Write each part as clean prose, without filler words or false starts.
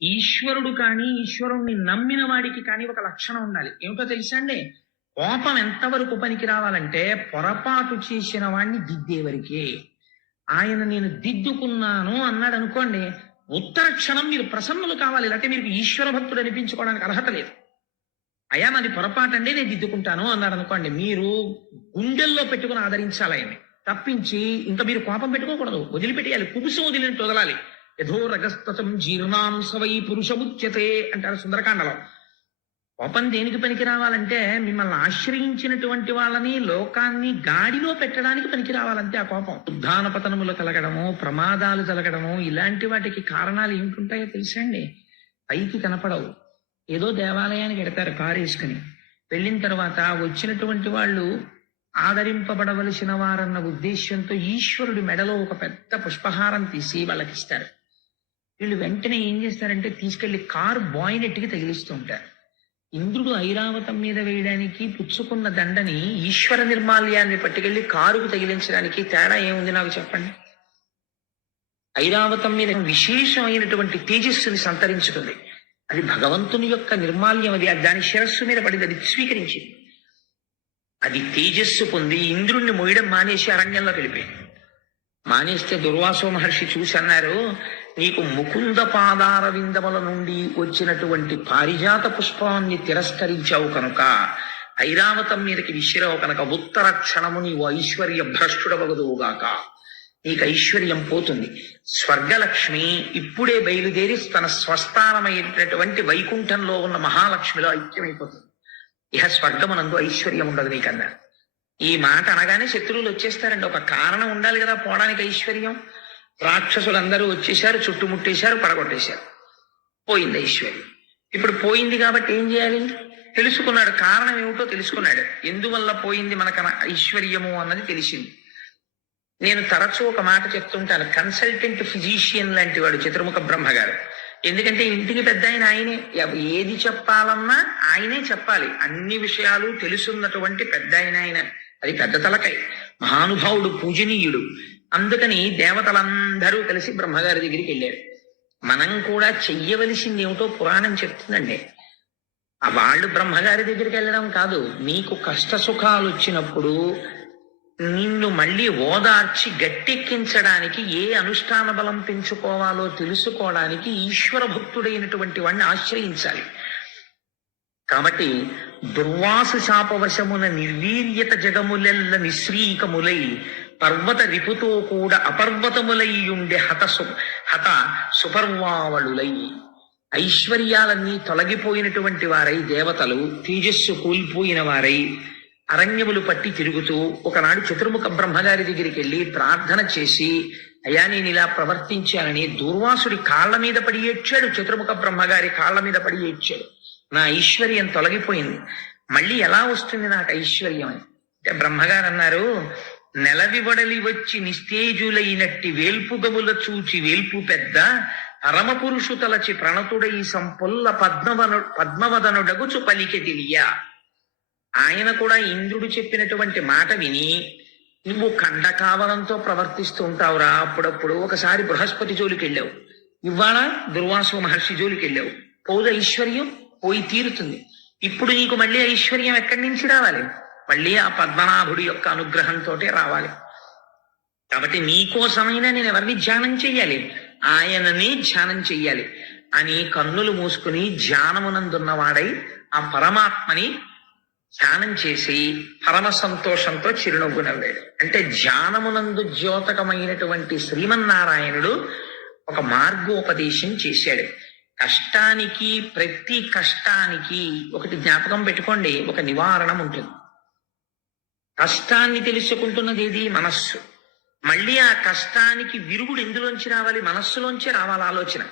ఈశ్వరుడు కానీ ఈశ్వరుణ్ణి నమ్మిన వాడికి కానీ ఒక లక్షణం ఉండాలి. ఏమిటో తెలుసా అండి? కోపం ఎంతవరకు పనికి రావాలంటే పొరపాటు చేసిన వాడిని దిద్దేవరకే. ఆయన నేను దిద్దుకున్నాను అన్నాడు అనుకోండి, ఉత్తర క్షణం మీరు ప్రసన్నులు కావాలి. లేకపోతే మీకు ఈశ్వర భక్తుడు అనిపించుకోవడానికి అర్హత లేదు. అయ్యా నాది పొరపాటండి నేను దిద్దుకుంటాను అన్నాడు అనుకోండి, మీరు గుండెల్లో పెట్టుకుని ఆదరించాలి ఆయన్ని. తప్పించి ఇంకా మీరు కోపం పెట్టుకోకూడదు, వదిలిపెట్టేయాలి. కుబుసం వదిలినట్టు వదలాలి. యథో రగస్తతం జీర్ణాంశవై పురుషముచ్యతే అంటారు సుందరకాండలో. కోపం దేనికి పనికి రావాలంటే మిమ్మల్ని ఆశ్రయించినటువంటి వాళ్ళని లోకాన్ని గాడిలో పెట్టడానికి పనికి రావాలంటే ఆ కోపం. ఉద్ధాన పతనములు కలగడము, ప్రమాదాలు జరగడము, ఇలాంటి వాటికి కారణాలు ఏమిటుంటాయో తెలుసా అండి? పైకి కనపడవు. ఏదో దేవాలయానికి వెడతారు కారు వేసుకుని, వెళ్ళిన తర్వాత వచ్చినటువంటి వాళ్ళు ఆదరింపబడవలసిన వారన్న ఉద్దేశ్యంతో ఈశ్వరుడి మెడలో ఒక పెద్ద పుష్పహారం తీసి వాళ్ళకి ఇస్తారు. వీళ్ళు వెంటనే ఏం చేస్తారంటే తీసుకెళ్లి కారు బాయినెట్టికి తగిలిస్తూ ఉంటారు. ఇంద్రుడు ఐరావతం మీద వేయడానికి పుచ్చుకున్న దండని ఈశ్వర నిర్మాల్యాన్ని పట్టుకెళ్లి కారుకు తగిలించడానికి తేడా ఏముంది నాకు చెప్పండి? ఐరావతం మీద విశేషమైనటువంటి తేజస్సుని సంతరించుకుంది. అది భగవంతుని యొక్క నిర్మాల్యం. అది దాని శిరస్సు మీద పడింది, అది స్వీకరించింది. అది తేజస్సు పొంది ఇంద్రుణ్ణి మోయడం మానేసి అరణ్యంలోకి వెళ్ళిపోయింది. మానేస్తే దుర్వాసో మహర్షి చూసి అన్నారు, నీకు ముకుంద పాదార విందముల నుండి వచ్చినటువంటి పారిజాత పుష్పాన్ని తిరస్కరించావు కనుక, ఐరావతం మీదకి విసిరావు కనుక ఉత్తర క్షణము నీవు ఐశ్వర్య భ్రష్టుడవగదువుగాక. నీకు ఐశ్వర్యం పోతుంది. స్వర్గలక్ష్మి ఇప్పుడే బయలుదేరి తన స్వస్థానమైనటువంటి వైకుంఠంలో ఉన్న మహాలక్ష్మిలో ఐక్యమైపోతుంది. ఇహ స్వర్గమునందు ఐశ్వర్యం ఉండదు నీకన్నారు. ఈ మాట అనగానే శత్రువులు వచ్చేస్తారండి. ఒక కారణం ఉండాలి కదా పోవడానికి ఐశ్వర్యం. రాక్షసులందరూ వచ్చేసారు, చుట్టుముట్టేశారు, పడగొట్టేశారు. పోయింది ఐశ్వర్యం. ఇప్పుడు పోయింది కాబట్టి ఏం చేయాలి? తెలుసుకున్నాడు, కారణం ఏమిటో తెలుసుకున్నాడు. ఎందువల్ల పోయింది మనకు ఐశ్వర్యము అన్నది తెలిసింది. నేను తరచూ ఒక మాట చెప్తుంటాను, కన్సల్టెంట్ ఫిజీషియన్ లాంటి వాడు చతుర్ముఖ బ్రహ్మ గారు. ఎందుకంటే ఇంటికి పెద్ద ఆయన ఏది చెప్పాలన్నా ఆయనే చెప్పాలి. అన్ని విషయాలు తెలుసున్నటువంటి పెద్ద ఆయన. అది పెద్ద తలకై, మహానుభావుడు, పూజనీయుడు. అందుకని దేవతలందరూ కలిసి బ్రహ్మగారి దగ్గరికి వెళ్ళారు. మనం కూడా చెయ్యవలసింది ఏమిటో పురాణం చెప్తుందండి. ఆ వాళ్ళు బ్రహ్మగారి దగ్గరికి వెళ్ళడం కాదు, నీకు కష్ట సుఖాలు వచ్చినప్పుడు నిన్ను మళ్ళీ ఓదార్చి గట్టెక్కించడానికి ఏ అనుష్ఠాన బలం పెంచుకోవాలో తెలుసుకోవడానికి ఈశ్వర భక్తుడైనటువంటి వాడిని ఆశ్రయించాలి. కాబట్టి దుర్వాస శాపవశమున నిర్వీర్యత జగములెల్ల నిశ్రీకములై పర్వత రిపుతో కూడా అపర్వతములయ్యుండే హత సుపర్వావళులై. ఐశ్వర్యాలన్నీ తొలగిపోయినటువంటి వారై, దేవతలు తేజస్సు కోల్పోయిన వారై అరణ్యములు పట్టి తిరుగుతూ ఒకనాడు చతుర్ముఖ బ్రహ్మగారి దగ్గరికి వెళ్ళి ప్రార్థన చేసి, అయ్యా నేను ఇలా ప్రవర్తించానని దూర్వాసుడి కాళ్ల మీద పడి ఏడ్చాడు. చతుర్ముఖ బ్రహ్మగారి కాళ్ల మీద పడి ఏడ్చాడు, నా ఐశ్వర్యం తొలగిపోయింది, మళ్ళీ ఎలా వస్తుంది నాకు ఐశ్వర్యం అని. అంటే బ్రహ్మగారు అన్నారు, నెలవివడలి వచ్చి నిస్తేజులైనట్టి వేల్పుగముల చూచి వేల్పు పెద్ద పరమ పురుషు తలచి ప్రణతుడై సంపొల్ల పద్మవదనుడగుచు పలికె తెలియ. ఆయన కూడా ఇంద్రుడు చెప్పినటువంటి మాట విని, నువ్వు ఖండకావలంతో ప్రవర్తిస్తూ ఉంటావురా, అప్పుడప్పుడు ఒకసారి బృహస్పతి జోలికి వెళ్ళావు, ఇవాళ దుర్వాసో మహర్షి జోలికి వెళ్ళావు, పోదు ఐశ్వర్యం పోయి తీరుతుంది. ఇప్పుడు నీకు మళ్ళీ ఐశ్వర్యం ఎక్కడి నుంచి రావాలి? మళ్ళీ ఆ పద్మనాభుడి యొక్క అనుగ్రహంతో రావాలి. కాబట్టి నీకోసమైనా నేను ఎవరిని ధ్యానం చెయ్యాలి? ఆయనని ధ్యానం చెయ్యాలి అని కన్నులు మూసుకుని ధ్యానమునందున్నవాడై ఆ పరమాత్మని ధ్యానం చేసి పరమ సంతోషంతో చిరునవ్వు నవ్వాడు. అంటే ధ్యానమునందు ద్యోతకమైనటువంటి శ్రీమన్నారాయణుడు ఒక మార్గోపదేశం చేశాడు. కష్టానికి, ప్రతి కష్టానికి ఒకటి జ్ఞాపకం పెట్టుకోండి, ఒక నివారణం ఉంటుంది. కష్టాన్ని తెలుసుకుంటున్నది ఏది? మనస్సు. మళ్ళీ ఆ కష్టానికి విరుగుడు ఎందులోంచి రావాలి? మనస్సులోంచి రావాలి ఆలోచన.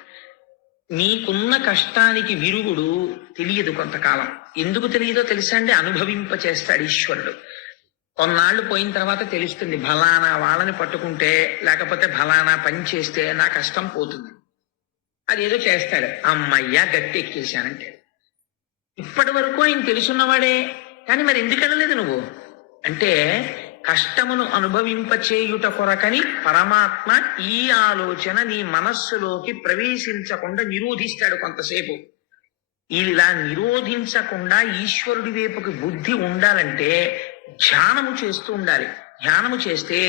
నీకున్న కష్టానికి విరుగుడు తెలియదు కొంతకాలం. ఎందుకు తెలియదో తెలుసా అండి? అనుభవింప చేస్తాడు ఈశ్వరుడు. కొన్నాళ్ళు పోయిన తర్వాత తెలుస్తుంది, ఫలానా వాళ్ళని పట్టుకుంటే లేకపోతే ఫలానా పని చేస్తే నా కష్టం పోతుంది. అదేదో చేస్తాడు, అమ్మయ్యా గట్టి ఎక్కేశానంటే. ఇప్పటి వరకు ఆయన తెలుసున్నవాడే, కానీ మరి ఎందుకు వెళ్ళలేదు నువ్వు అంటే, కష్టమును అనుభవింపచేయుట కొరకని పరమాత్మ ఈ ఆలోచన నీ మనస్సులోకి ప్రవేశించకుండా నిరోధిస్తాడు కొంతసేపు. ఇలా నిరోధించకుండా ఈశ్వరుడి వైపుకి బుద్ధి ఉండాలంటే ధ్యానము చేస్తూ ఉండాలి. ధ్యానము చేస్తే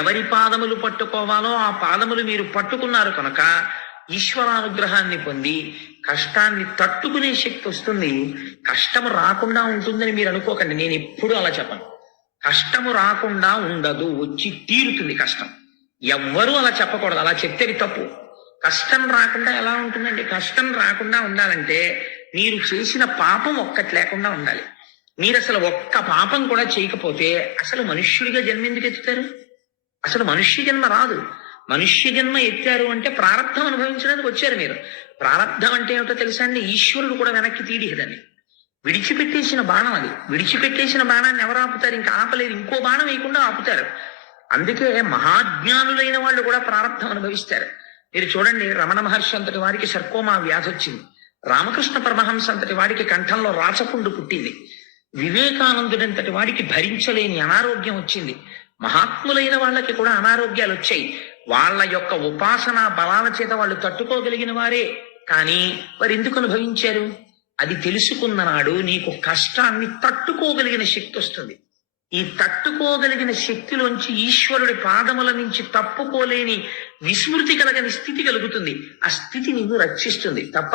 ఎవరి పాదములు పట్టుకోవాలో ఆ పాదములు మీరు పట్టుకున్నారు కనుక ఈశ్వరానుగ్రహాన్ని పొంది కష్టాన్ని తట్టుకునే శక్తి వస్తుంది. కష్టము రాకుండా ఉంటుందని మీరు అనుకోకండి, నేను ఎప్పుడూ అలా చెప్పను. కష్టము రాకుండా ఉండదు, వచ్చి తీరుతుంది కష్టం. ఎవ్వరూ అలా చెప్పకూడదు, అలా చెప్తే తప్పు. కష్టం రాకుండా ఎలా ఉంటుందండి? కష్టం రాకుండా ఉండాలంటే మీరు చేసిన పాపం ఒక్కటి లేకుండా ఉండాలి. మీరు అసలు ఒక్క పాపం కూడా చేయకపోతే అసలు మనుష్యుడిగా జన్మ ఎందుకు ఎత్తుతారు? అసలు మనుష్య జన్మ రాదు. మనుష్య జన్మ ఎత్తారు అంటే ప్రారంధం అనుభవించడానికి వచ్చారు మీరు. ప్రారంధం అంటే ఏమిటో తెలుసా అండి? ఈశ్వరుడు కూడా వెనక్కి తీడిహదని విడిచిపెట్టేసిన బాణం అది. విడిచిపెట్టేసిన బాణాన్ని ఎవరు ఆపుతారు? ఇంకా ఆపలేదు, ఇంకో బాణం వేయకుండా ఆపుతారు. అందుకే మహాజ్ఞానులైన వాళ్ళు కూడా ప్రారంధం అనుభవిస్తారు. మీరు చూడండి, రమణ మహర్షి అంతటి వారికి సర్కోమా వ్యాధి వచ్చింది. రామకృష్ణ పరమహంస అంతటి వాడికి కంఠంలో రాచపుండు పుట్టింది. వివేకానందుడంతటి వాడికి భరించలేని అనారోగ్యం వచ్చింది. మహాత్ములైన వాళ్ళకి కూడా అనారోగ్యాలు వచ్చాయి. వాళ్ళ యొక్క ఉపాసనా బలాల చేత వాళ్ళు తట్టుకోగలిగిన వారే. కానీ వారు ఎందుకు అనుభవించారు? అది తెలుసుకున్న నాడు నీకు కష్టాన్ని తట్టుకోగలిగిన శక్తి వస్తుంది. ఈ తట్టుకోగలిగిన శక్తిలోంచి ఈశ్వరుడి పాదముల నుంచి తప్పుకోలేని విస్మృతి కలగని స్థితి కలుగుతుంది. ఆ స్థితి నిన్ను రక్షిస్తుంది తప్ప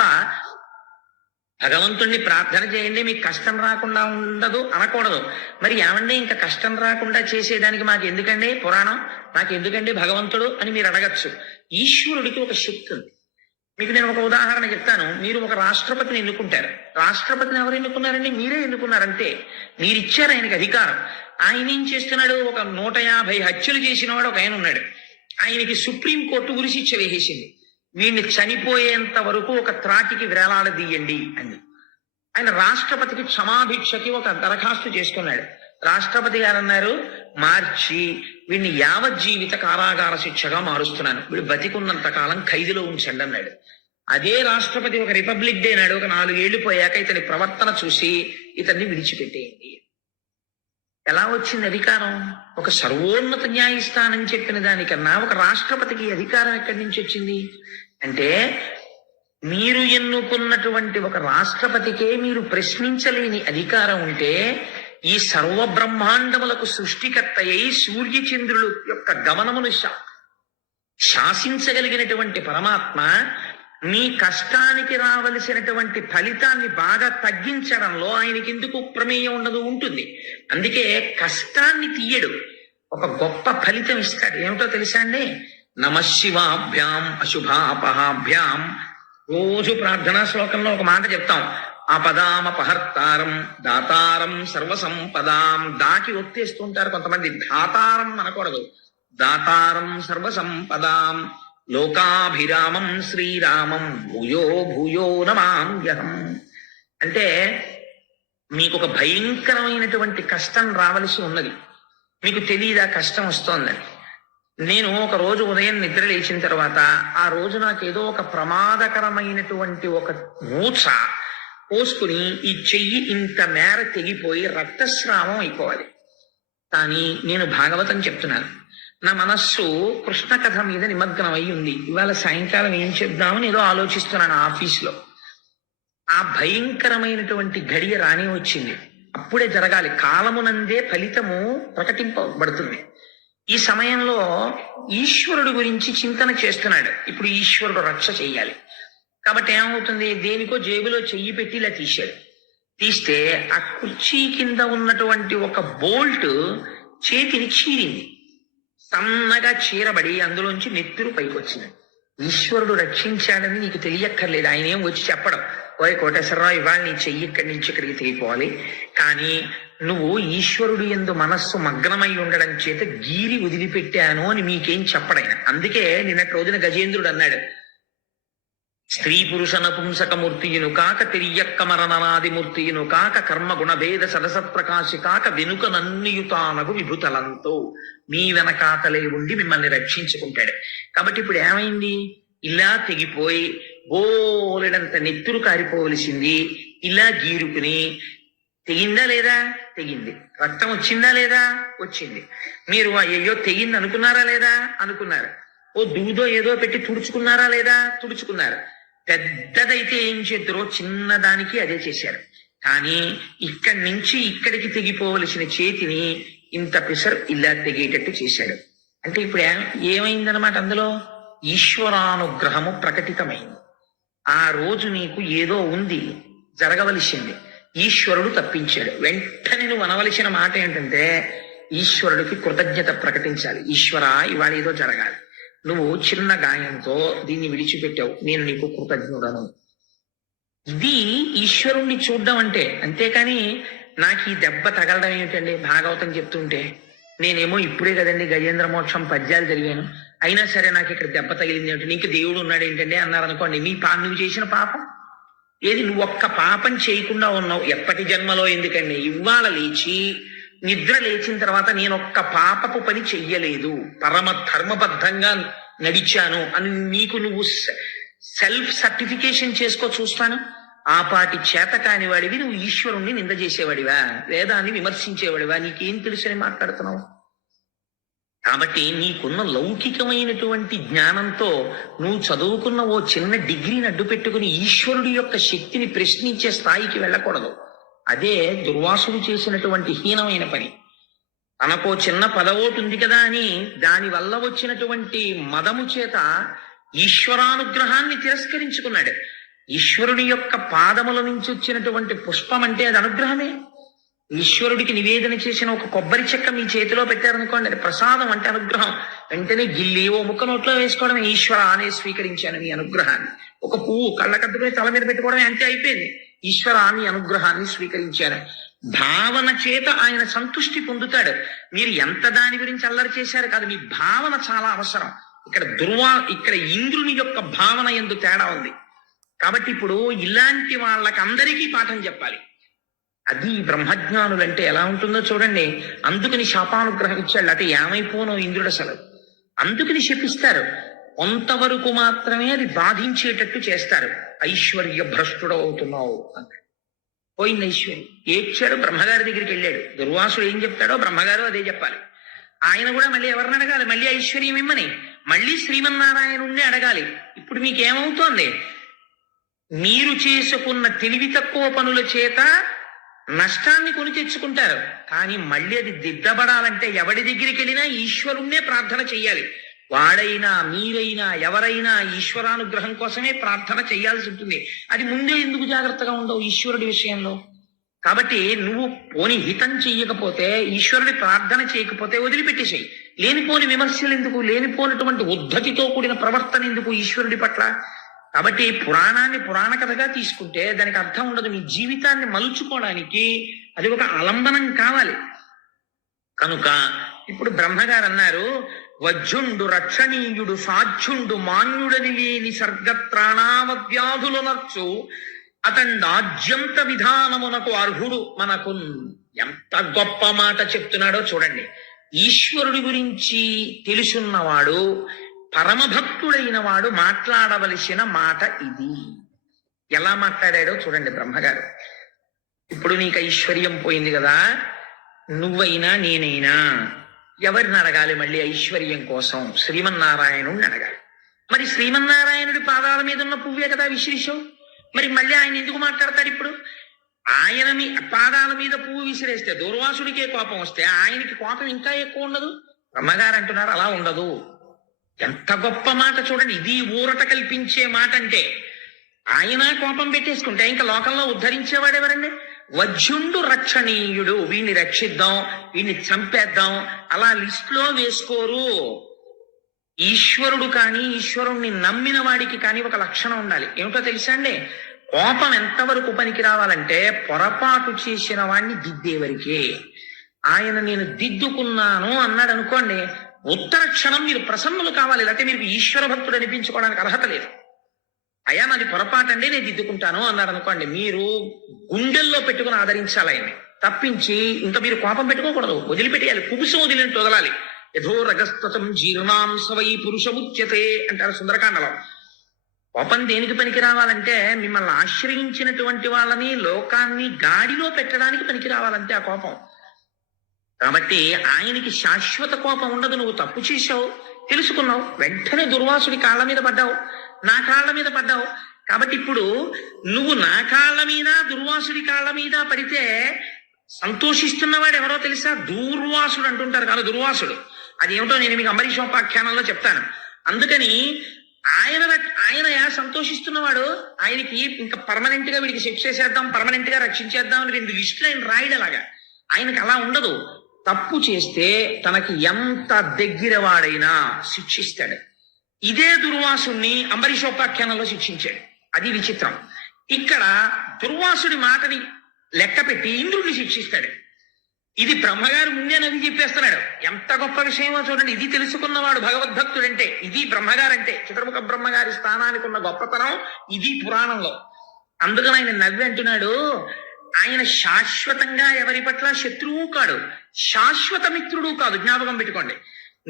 భగవంతుణ్ణి ప్రార్థన చేయండి మీకు కష్టం రాకుండా ఉండదు అనకూడదు. మరి ఏమండి ఇంకా కష్టం రాకుండా చేసేదానికి మాకు ఎందుకండి పురాణం, నాకు ఎందుకండి భగవంతుడు అని మీరు అడగచ్చు. ఈశ్వరుడికి ఒక శక్తి ఉంది. మీకు నేను ఒక ఉదాహరణ చెప్తాను. మీరు ఒక రాష్ట్రపతిని ఎన్నుకుంటారు. రాష్ట్రపతిని ఎవరు ఎన్నుకున్నారండి? మీరే ఎన్నుకున్నారంటే. మీరిచ్చారు ఆయనకి అధికారం. ఆయన ఏం చేస్తున్నాడు? ఒక 150 హత్యలు చేసిన వాడు ఒక ఆయన ఉన్నాడు. ఆయనకి సుప్రీంకోర్టు ఉరిశిక్ష వేసేసింది. వీడిని చనిపోయేంత వరకు ఒక త్రాటికి వేలాడదీయండి అని. ఆయన రాష్ట్రపతికి క్షమాభిక్షకి ఒక దరఖాస్తు చేసుకున్నాడు. రాష్ట్రపతి గారు అన్నారు, మార్చి వీడిని యావజ్జీవిత కారాగార శిక్షగా మారుస్తున్నాను, వీడు బతికున్నంత కాలం ఖైదులో ఉంచండి అన్నాడు. అదే రాష్ట్రపతి ఒక రిపబ్లిక్ డే నాడు ఒక 4 ఏళ్లు పోయాక ఇతని ప్రవర్తన చూసి ఇతన్ని విడిచిపెట్టేయండి. ఎలా వచ్చింది అధికారం? ఒక సర్వోన్నత న్యాయస్థానం చెప్పిన దానికన్నా ఒక రాష్ట్రపతికి అధికారం ఎక్కడి నుంచి వచ్చింది అంటే, మీరు ఎన్నుకున్నటువంటి ఒక రాష్ట్రపతికే మీరు ప్రశ్నించలేని అధికారం ఉంటే, ఈ సర్వ బ్రహ్మాండములకు సృష్టికర్త అయి సూర్యచంద్రులు యొక్క గమనమును శాసించగలిగినటువంటి పరమాత్మ మీ కష్టానికి రావలసినటువంటి ఫలితాన్ని బాగా తగ్గించడంలో ఆయనకి ఎందుకు ప్రమేయం ఉండదు? ఉంటుంది. అందుకే కష్టాన్ని తీయడు, ఒక గొప్ప ఫలితం ఇస్తాడు. ఏమిటో తెలుసా అండి? నమశివాభ్యాం అశుభాపహాభ్యాం. రోజు ప్రార్థనా శ్లోకంలో ఒక మాట చెప్తాం, ఆపదామపహర్తారం దాతారం సర్వసంపదాం. దాకి ఒత్తేస్తుంటారు కొంతమంది, దాతారం అనకూడదు, దాతారం సర్వసంపదాం. లోకాభిరామం శ్రీరామం భూయో భూయో నమామ్యహం. అంటే మీకు ఒక భయంకరమైనటువంటి కష్టం రావలసి ఉన్నది, మీకు తెలియదా కష్టం వస్తోందని. నేను ఒక రోజు ఉదయం నిద్ర లేచిన తర్వాత ఆ రోజు నాకేదో ఒక ప్రమాదకరమైనటువంటి ఒక మూర్ఛ పోసుకుని ఈ చెయ్యి ఇంత మేర తెగిపోయి రక్తస్రావం అయిపోవాలి. కానీ నేను భాగవతం చెప్తున్నాను, నా మనస్సు కృష్ణ కథ మీద నిమగ్నం అయి ఉంది. ఇవాళ సాయంకాలం ఏం చెప్దామని ఏదో ఆలోచిస్తున్నాను ఆఫీసులో. ఆ భయంకరమైనటువంటి ఘడియ రాని వచ్చింది. అప్పుడే జరగాలి, కాలమునందే ఫలితము ప్రకటింపబడుతుంది. ఈ సమయంలో ఈశ్వరుడు గురించి చింతన చేస్తున్నాడు. ఇప్పుడు ఈశ్వరుడు రక్ష చెయ్యాలి కాబట్టి ఏమవుతుంది? దేనికో జేబులో చెయ్యి పెట్టి ఇలా తీశాడు. తీస్తే ఆ కుర్చీ కింద ఉన్నటువంటి ఒక బోల్ట్ చేతిని చీరింది. సన్నగా చీరబడి అందులోంచి నెత్తురు పైకి వచ్చింది. ఈశ్వరుడు రక్షించాడని నీకు తెలియక్కర్లేదు. ఆయన ఏం వచ్చి చెప్పడం, ఓయ్ కోటేశ్వరరావు ఇవాళ నీ చెయ్యి ఇక్కడి నుంచి ఇక్కడికి తెగిపోవాలి, కానీ నువ్వు ఈశ్వరుడు యందు మనస్సు మగ్నమై ఉండడం చేత గీరి వదిలిపెట్టాను అని మీకేం చెప్పడైన. అందుకే నిన్నటి రోజున గజేంద్రుడు అన్నాడు, స్త్రీ పురుష నపుంసకమూర్తియును కాక తిరియక్క మరణనాదిమూర్తియును కాక కర్మ గుణభేద సదసత్ప్రకాశి కాక వెనుక నన్నియుతానగు విభుతలంతో మీ వెనకాతలే ఉండి మిమ్మల్ని రక్షించుకుంటాడు. కాబట్టి ఇప్పుడు ఏమైంది? ఇలా తెగిపోయి బోలెడంత నెత్తురు కారిపోవలసింది ఇలా గీరుకుని తెగిందా లేదా? తెగింది. రక్తం వచ్చిందా లేదా? వచ్చింది. మీరు అయ్యో తెగింది అనుకున్నారా లేదా? అనుకున్నారు. ఓ దూదో ఏదో పెట్టి తుడుచుకున్నారా లేదా? తుడుచుకున్నారు. పెద్దదైతే ఏం చేద్దరో చిన్నదానికి అదే చేశారు. కానీ ఇక్కడి నుంచి ఇక్కడికి తెగిపోవలసిన చేతిని ఇంత పిసరు ఇలా తెగేటట్టు చేశాడు. అంటే ఇప్పుడు ఏమైందనమాట? అందులో ఈశ్వరానుగ్రహము ప్రకటితమైంది. ఆ రోజు నీకు ఏదో ఉంది, జరగవలసింది, ఈశ్వరుడు తప్పించాడు. వెంటనే నువ్వు అనవలసిన మాట ఏంటంటే ఈశ్వరుడికి కృతజ్ఞత ప్రకటించాలి. ఈశ్వర, ఇవాళ ఏదో జరగాలి, నువ్వు చిన్న గాయంతో దీన్ని విడిచిపెట్టావు, నేను నీకు కృతజ్ఞుడను. ఇది ఈశ్వరుణ్ణి చూడడం అంటే. అంతేకాని నాకు ఈ దెబ్బ తగలడం ఏమిటండి భాగవతం చెప్తుంటే, నేనేమో ఇప్పుడే కదండి గజేంద్ర మోక్షం పద్యాలు చదివాను, అయినా సరే నాకు ఇక్కడ దెబ్బ తగిలింది ఏమిటి, నీకు దేవుడు ఉన్నాడు ఏంటండి అన్నారనుకోండి, నువ్వు చేసిన పాపం ఏది? నువ్వు ఒక్క పాపం చేయకుండా ఉన్నావు. ఎప్పటి జన్మలో ఎందుకండి? ఇవాళ లేచి నిద్ర లేచిన తర్వాత నేను ఒక్క పాపపు పని చెయ్యలేదు, పరమ ధర్మబద్ధంగా నడిచాను అని నీకు నువ్వు సెల్ఫ్ సర్టిఫికేషన్ చేసుకో చూస్తాను. ఆ పాటి చేత కాని వాడివి నువ్వు ఈశ్వరుణ్ణి నింద చేసేవాడివా? వేదాన్ని విమర్శించేవాడివా? నీకేం తెలుసని మాట్లాడుతున్నావు? కాబట్టి నీకున్న లౌకికమైనటువంటి జ్ఞానంతో నువ్వు చదువుకున్న ఓ చిన్న డిగ్రీని అడ్డు పెట్టుకుని ఈశ్వరుడి యొక్క శక్తిని ప్రశ్నించే స్థాయికి వెళ్ళకూడదు. అదే దుర్వాసుడు చేసినటువంటి హీనమైన పని. తనకో చిన్న పదవోటు ఉంది కదా అని దాని వల్ల వచ్చినటువంటి మదము చేత ఈశ్వరానుగ్రహాన్ని తిరస్కరించుకున్నాడు. ఈశ్వరుడి యొక్క పాదముల నుంచి వచ్చినటువంటి పుష్పం అంటే అది అనుగ్రహమే. ఈశ్వరుడికి నివేదన చేసిన ఒక కొబ్బరి చెక్క మీ చేతిలో పెట్టారనుకోండి, అది ప్రసాదం అంటే అనుగ్రహం. వెంటనే గిల్లి ఓ ముక్క నోట్లో వేసుకోవడమే, ఈశ్వర అనే స్వీకరించాను మీ అనుగ్రహాన్ని. ఒక పువ్వు కళ్ళకద్దుకుని తల మీద పెట్టుకోవడమే, అంతే అయిపోయింది. ఈశ్వర నీ అనుగ్రహాన్ని స్వీకరించాను. భావన చేత ఆయన సంతుష్టి పొందుతాడు. మీరు ఎంత దాని గురించి అల్లరి చేశారు కాదు, మీ భావన చాలా అవసరం. ఇక్కడ ఇంద్రుని యొక్క భావన ఎందు తేడా ఉంది. కాబట్టి ఇప్పుడు ఇలాంటి వాళ్ళకి అందరికీ పాఠం చెప్పాలి. అది బ్రహ్మజ్ఞానులంటే ఎలా ఉంటుందో చూడండి. అందుకని శాపానుగ్రహం ఇచ్చాడు. అంటే ఏమైపోను ఇంద్రుడు అసలు. అందుకని శపిస్తారు. కొంతవరకు మాత్రమే అది బాధించేటట్టు చేస్తారు. ఐశ్వర్య భ్రష్టుడవుతున్నావు అంట. పోయింది ఐశ్వర్యం. ఏడ్చాడు, బ్రహ్మగారి దగ్గరికి వెళ్ళాడు. దుర్వాసుడు ఏం చెప్తాడో బ్రహ్మగారు అదే చెప్పాలి. ఆయన కూడా మళ్ళీ ఎవరిని అడగాలి? మళ్ళీ ఐశ్వర్యం ఇమ్మని, మళ్ళీ శ్రీమన్నారాయణుణ్ణి అడగాలి. ఇప్పుడు మీకేమవుతోంది? మీరు చేసుకున్న తెలివి తక్కువ పనుల చేత నష్టాన్ని కొని తెచ్చుకుంటారు. కానీ మళ్ళీ అది దిద్దబడాలంటే ఎవడి దగ్గరికి వెళ్ళినా ఈశ్వరుణ్ణే ప్రార్థన చెయ్యాలి. వాడైనా మీరైనా ఎవరైనా ఈశ్వరానుగ్రహం కోసమే ప్రార్థన చేయాల్సి ఉంటుంది. అది ముందే ఎందుకు జాగ్రత్తగా ఉండవు ఈశ్వరుడి విషయంలో? కాబట్టి నువ్వు పోని హితం చెయ్యకపోతే, ఈశ్వరుడి ప్రార్థన చేయకపోతే వదిలిపెట్టేసేయి. లేనిపోని విమర్శలు ఎందుకు? లేనిపోనటువంటి ఉద్ధతితో కూడిన ప్రవర్తన ఎందుకు ఈశ్వరుడి పట్ల? కాబట్టి పురాణాన్ని పురాణ కథగా తీసుకుంటే దానికి అర్థం ఉండదు. మీ జీవితాన్ని మలుచుకోవడానికి అది ఒక ఆలంబనం కావాలి. కనుక ఇప్పుడు బ్రహ్మగారు అన్నారు, వజ్జుండు రక్షణీయుడు సాధ్యుండు మాన్యుడని లేని సర్గత్రాణావవ్యాధులు నర్చు అతండాజ్యంత విధానమునకు అర్హుడు మనకు. ఎంత గొప్ప మాట చెప్తున్నాడో చూడండి. ఈశ్వరుడి గురించి తెలుసున్నవాడు, పరమభక్తుడైన వాడు మాట్లాడవలసిన మాట ఇది. ఎలా మాట్లాడాడో చూడండి బ్రహ్మగారు. ఇప్పుడు నీకు ఐశ్వర్యం పోయింది కదా, నువ్వైనా నేనైనా ఎవరిని అడగాలి? మళ్ళీ ఐశ్వర్యం కోసం శ్రీమన్నారాయణుడిని అడగాలి. మరి శ్రీమన్నారాయణుడి పాదాల మీద ఉన్న పువ్వే కదా విశేషం. మరి మళ్ళీ ఆయన ఎందుకు మాట్లాడతాడు? ఇప్పుడు ఆయన పాదాల మీద పువ్వు విసిరేస్తే దుర్వాసుడికే కోపం వస్తే ఆయనకి కోపం ఇంకా ఎక్కువ ఉండదు? బ్రహ్మగారు అంటున్నారు అలా ఉండదు. ఎంత గొప్ప మాట చూడండి. ఇది ఊరట కల్పించే మాట. అంటే ఆయన కోపం పెట్టేసుకుంటే ఇంకా లోకంలో ఉద్ధరించేవాడెవరండి? వజ్జుండు రక్షణీయుడు, వీడిని రక్షిద్దాం, వీడిని చంపేద్దాం అలా లిస్టులో వేసుకోరు. ఈశ్వరుడు కానీ ఈశ్వరుణ్ణి నమ్మిన వాడికి కానీ ఒక లక్షణం ఉండాలి. ఏమిటో తెలుసా అండి? కోపం ఎంతవరకు పనికి రావాలంటే పొరపాటు చేసిన వాడిని దిద్దేవరికే. ఆయన నేను దిద్దుకున్నాను అన్నాడు అనుకోండి, ఉత్తర క్షణం మీరు ప్రసన్నులు కావాలి. లేకపోతే మీరు ఈశ్వర భక్తుడు అనిపించుకోవడానికి అర్హత లేదు. అయ్యా నాది పొరపాటు అండి నేను దిద్దుకుంటాను అన్నాడు అనుకోండి, మీరు గుండెల్లో పెట్టుకుని ఆదరించాలి ఆయన్ని, తప్పించి ఇంకా మీరు కోపం పెట్టుకోకూడదు. వదిలిపెట్టేయాలి. కుబుసం వదిలినట్టు వదలాలి. యథో రగస్తతం జీర్ణాంశవై పురుషముచ్యతే అంటారు సుందరకాండలో. కోపం దేనికి పనికి రావాలంటే మిమ్మల్ని ఆశ్రయించినటువంటి వాళ్ళని లోకాన్ని గాడిలో పెట్టడానికి పనికి రావాలంటే ఆ కోపం. కాబట్టి ఆయనకి శాశ్వత కోపం ఉండదు. నువ్వు తప్పు చేశావు, తెలుసుకున్నావు, వెంటనే దుర్వాసుడి కాళ్ళ మీద పడ్డావు, నా కాళ్ళ మీద పడ్డావు. కాబట్టి ఇప్పుడు నువ్వు నా కాళ్ళ మీద దుర్వాసుడి కాళ్ళ మీద పడితే సంతోషిస్తున్నవాడు ఎవరో తెలుసా? దూర్వాసుడు అంటుంటారు కాదు, దుర్వాసుడు. అదేమిటో నేను మీకు అంబరీషోపాఖ్యానంలో చెప్తాను. అందుకని ఆయన సంతోషిస్తున్నవాడు. ఆయనకి ఇంకా పర్మనెంట్ గా వీడికి శిక్ష చేసేద్దాం, పర్మనెంట్ గా రక్షించేద్దాం అని 2 లిస్టులు ఆయన రాయడలాగా. ఆయనకి అలా ఉండదు. తప్పు చేస్తే తనకి ఎంత దగ్గర వాడైనా శిక్షిస్తాడు. ఇదే దుర్వాసుని అంబరీషోపాఖ్యానంలో శిక్షించాడు. అది విచిత్రం. ఇక్కడ దుర్వాసుడి మాటని లెక్క పెట్టి ఇంద్రుడిని శిక్షిస్తాడు. ఇది బ్రహ్మగారు ముందే నది చెప్పేస్తున్నాడు. ఎంత గొప్ప విషయమో చూడండి. ఇది తెలుసుకున్నవాడు భగవద్భక్తుడంటే, ఇది బ్రహ్మగారంటే. చతుర్ముఖ బ్రహ్మగారి స్థానానికి ఉన్న గొప్పతనం ఇది పురాణంలో. అందుకని ఆయన నవ్వి అంటున్నాడు, ఆయన శాశ్వతంగా ఎవరి పట్ల శత్రువు కాడు, శాశ్వత మిత్రుడు కాదు. జ్ఞాపకం పెట్టుకోండి.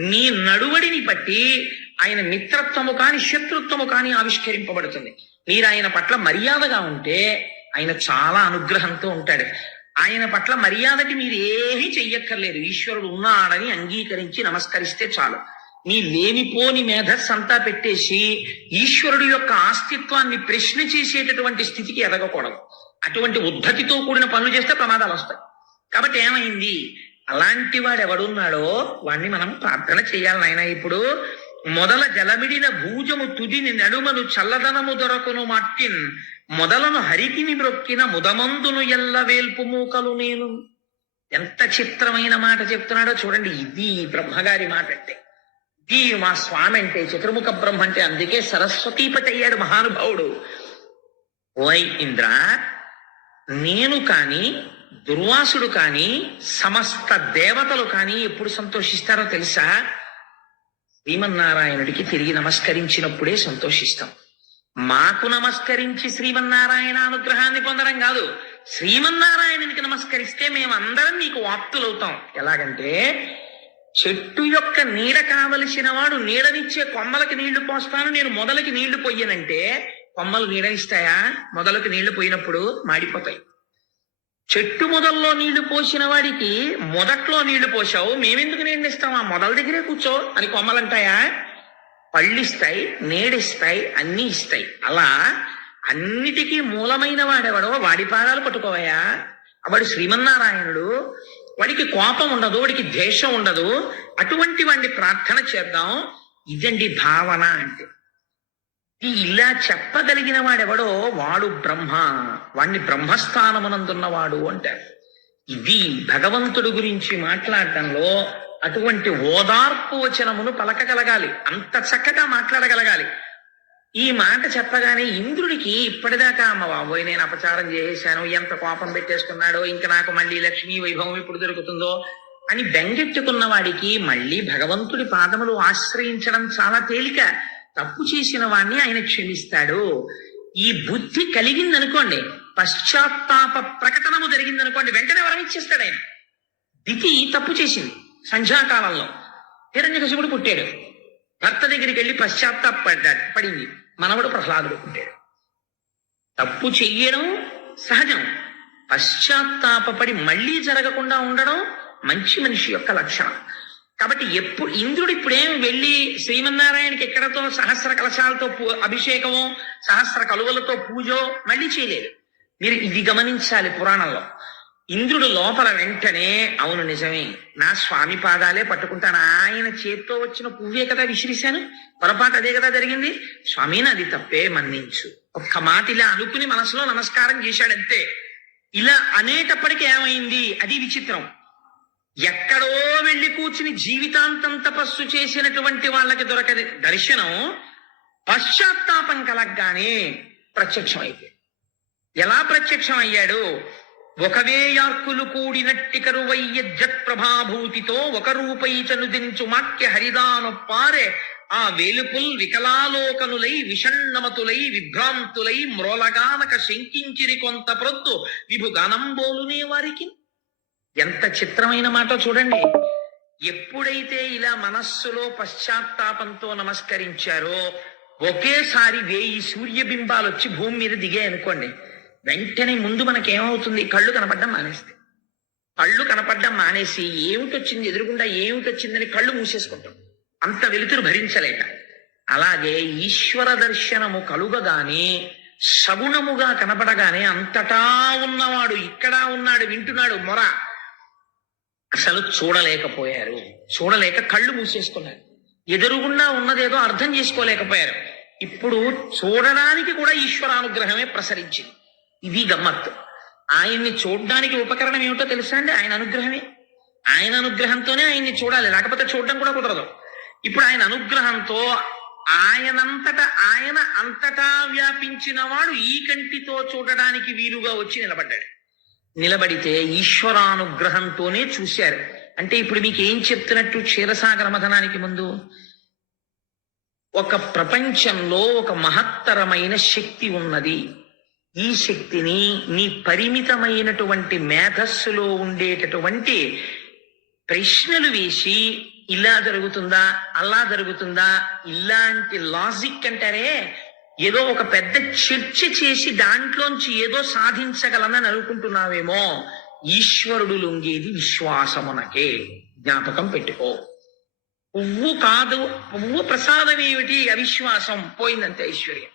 నీ నడువడిని బట్టి ఆయన మిత్రత్వము కాని శత్రుత్వము కాని ఆవిష్కరింపబడుతుంది. మీరు ఆయన పట్ల మర్యాదగా ఉంటే ఆయన చాలా అనుగ్రహంతో ఉంటాడు. ఆయన పట్ల మర్యాదకి మీరు ఏమీ చెయ్యక్కర్లేదు. ఈశ్వరుడు ఉన్నాడని అంగీకరించి నమస్కరిస్తే చాలు. మీ లేనిపోని మేధస్సు అంతా పెట్టేసి ఈశ్వరుడు యొక్క అస్తిత్వాన్ని ప్రశ్న చేసేటటువంటి స్థితికి ఎదగకూడదు. అటువంటి ఉద్ధతితో కూడిన పనులు చేస్తే ప్రమాదాలు వస్తాయి. కాబట్టి ఏమైంది? అలాంటి వాడు ఎవడున్నాడో వాడిని మనం ప్రార్థన చేయాలి. నాయన ఇప్పుడు మొదల జలమిడిన భూజము తుదిని నడుమను చల్లదనము దొరకును మట్టిన్ మొదలను హరికిని మ్రొక్కిన ముదమందును ఎల్ల వేల్పు మూకలు నేను. ఎంత చిత్రమైన మాట చెప్తున్నాడో చూడండి. ఇది బ్రహ్మగారి మాట అంటే, ఇది మా స్వామి అంటే, చతుర్ముఖ బ్రహ్మ అంటే. అందుకే సరస్వతీపతి అయ్యాడు మహానుభావుడు. ఓయ్ ఇంద్ర, నేను కాని దుర్వాసుడు కాని సమస్త దేవతలు కాని ఎప్పుడు సంతోషిస్తారో తెలుసా? శ్రీమన్నారాయణుడికి తిరిగి నమస్కరించినప్పుడే సంతోషిస్తాం. మాకు నమస్కరించి శ్రీమన్నారాయణ అనుగ్రహాన్ని పొందడం కాదు, శ్రీమన్నారాయణునికి నమస్కరిస్తే మేమందరం నీకు వాప్తులవుతాం. ఎలాగంటే, చెట్టు యొక్క నీడ కావలసిన వాడు నీడనిచ్చే కొమ్మలకి నీళ్లు పోస్తాను, నేను మొదలకి నీళ్లు పొయ్యనంటే కొమ్మలు నీడనిస్తాయా? మొదలకు నీళ్లు పోయినప్పుడు మాడిపోతాయి. చెట్టు మొదల్లో నీళ్లు పోసిన వాడికి మొదట్లో నీళ్లు పోసావు, మేమెందుకు నీళ్ళనిస్తాం, ఆ మొదల దగ్గరే కూర్చో అని కొమ్మలంటాయా? పళ్ళిస్తాయి, నీడిస్తాయి, అన్ని ఇస్తాయి. అలా అన్నిటికీ మూలమైన వాడెవడో వాడి పాదాలు పట్టుకోవయా. వాడు శ్రీమన్నారాయణుడు. వాడికి కోపం ఉండదు, వాడికి ద్వేషం ఉండదు. అటువంటి వాడిని ప్రార్థన చేద్దాం. ఇదండి భావన అంటే. ఇలా చెప్పగలిగిన వాడెవడో వాడు బ్రహ్మ. వాణ్ణి బ్రహ్మస్థానమునందున్నవాడు అంటారు. ఇది భగవంతుడు గురించి మాట్లాడటంలో అటువంటి ఓదార్పు వచనమును పలకగలగాలి, అంత చక్కగా మాట్లాడగలగాలి. ఈ మాట చెప్పగానే ఇంద్రుడికి ఇప్పటిదాకా అమ్మ బాబోయ్ నేను అపచారం చేసేశాను, ఎంత కోపం పెట్టేసుకున్నాడో, ఇంకా నాకు మళ్ళీ లక్ష్మీ వైభవం ఎప్పుడు దొరుకుతుందో అని బెంగెట్టుకున్న వాడికి మళ్ళీ భగవంతుడి పాదములు ఆశ్రయించడం చాలా తేలిక. తప్పు చేసిన వాణ్ణి ఆయన క్షమిస్తాడు. ఈ బుద్ధి కలిగిందనుకోండి, పశ్చాత్తాప ప్రకటనము జరిగిందనుకోండి, వెంటనే వరం ఇచ్చేస్తాడు ఆయన. దితి తప్పు చేసింది సంధ్యాకాలంలో. హిరణ్యకశిపుడు పుట్టాడు. భర్త దగ్గరికి వెళ్ళి పడింది. మనవడు ప్రహ్లాదుడు పుట్టాడు. తప్పు చెయ్యడం సహజం, పశ్చాత్తాపడి మళ్ళీ జరగకుండా ఉండడం మంచి మనిషి యొక్క లక్షణం. కాబట్టి ఇంద్రుడు ఇప్పుడేం వెళ్ళి శ్రీమన్నారాయణకి ఎక్కడతో సహస్ర కలశాలతో అభిషేకమో సహస్ర కలువలతో పూజో మళ్ళీ చేయలేదు. మీరు ఇది గమనించాలి. పురాణంలో ఇంద్రుడు లోపల వెంటనే అవును నిజమే, నా స్వామి పాదాలే పట్టుకుంటాను, ఆయన చేత్తో వచ్చిన పువ్వే కదా విసిరిశాను, పొరపాటు అదే కదా జరిగింది, స్వామి నాది తప్పే మన్నించు. ఒక్క మాట ఇలా అనుకుని మనసులో నమస్కారం చేశాడంతే. ఇలా అనేటప్పటికీ ఏమైంది? అది విచిత్రం. ఎక్కడో వెళ్లి కూర్చుని జీవితాంతం తపస్సు చేసినటువంటి వాళ్ళకి దొరకని దర్శనం పశ్చాత్తాపం కలగ్గానే ప్రత్యక్షం అయిపోయింది. ఎలా ప్రత్యక్షం అయ్యాడు? ఒకవేయార్కులు కూడినట్టి కరువయ్య జత్ప్రభాభూతితో ఒక రూపై చనుదించు మాక్య హరిదానొప్పారే ఆ వేలుపుల్ వికలాలోకనులై విషణ్ణమతులై విభ్రాంతులై మ్రోలగానక శంకించిరి కొంత ప్రొద్దు విభు గానంబోలునే వారికి. ఎంత చిత్రమైన మాట చూడండి. ఎప్పుడైతే ఇలా మనస్సులో పశ్చాత్తాపంతో నమస్కరించారో ఒకేసారి 1000 సూర్యబింబాలు వచ్చి భూమి మీద దిగాయి అనుకోండి, వెంటనే ముందు మనకేమవుతుంది? కళ్ళు కనపడడం మానేస్తాయి. కళ్ళు కనపడడం మానేసి ఏమిటొచ్చింది, ఎదురుగుండా ఏమిటొచ్చిందని కళ్ళు మూసేసుకుంటాం, అంత వెలుతురు భరించలేక. అలాగే ఈశ్వర దర్శనము కలుగగానే, సగుణముగా కనపడగానే అంతటా ఉన్నవాడు ఇక్కడ ఉన్నాడు, వింటున్నాడు మొర. అసలు చూడలేకపోయారు, చూడలేక కళ్ళు మూసేసుకున్నారు. ఎదురుగుండా ఉన్నదేదో అర్థం చేసుకోలేకపోయారు. ఇప్పుడు చూడడానికి కూడా ఈశ్వరానుగ్రహమే ప్రసరించింది. ఇది గమ్మత్తు. ఆయన్ని చూడడానికి ఉపకరణం ఏమిటో తెలుసా అండి? ఆయన అనుగ్రహమే. ఆయన అనుగ్రహంతోనే ఆయన్ని చూడాలి, లేకపోతే చూడడం కూడా కుదరదు. ఇప్పుడు ఆయన అనుగ్రహంతో ఆయన అంతటా వ్యాపించిన వాడు ఈ కంటితో చూడడానికి వీలుగా వచ్చి నిలబడ్డాడు. నిలబడితే ఈశ్వరానుగ్రహంతోనే చూశారు. అంటే ఇప్పుడు మీకు ఏం చెప్తున్నట్టు? క్షీరసాగర మథనానికి ముందు ఒక ప్రపంచంలో ఒక మహత్తరమైన శక్తి ఉన్నది. ఈ శక్తిని నీ పరిమితమైనటువంటి మేధస్సులో ఉండేటటువంటి ప్రశ్నలు వేసి, ఇలా జరుగుతుందా, అలా జరుగుతుందా, ఇలాంటి లాజిక్ అంటారే, ఏదో ఒక పెద్ద చర్చ చేసి దాంట్లోంచి ఏదో సాధించగలనని అనుకుంటున్నావేమో. ఈశ్వరుడు లొంగేది విశ్వాసమునకే, జ్ఞాపకం పెట్టుకో. పువ్వు కాదు, పువ్వు ప్రసాదం ఏమిటి? అవిశ్వాసం. పోయిందంతే ఐశ్వర్యం.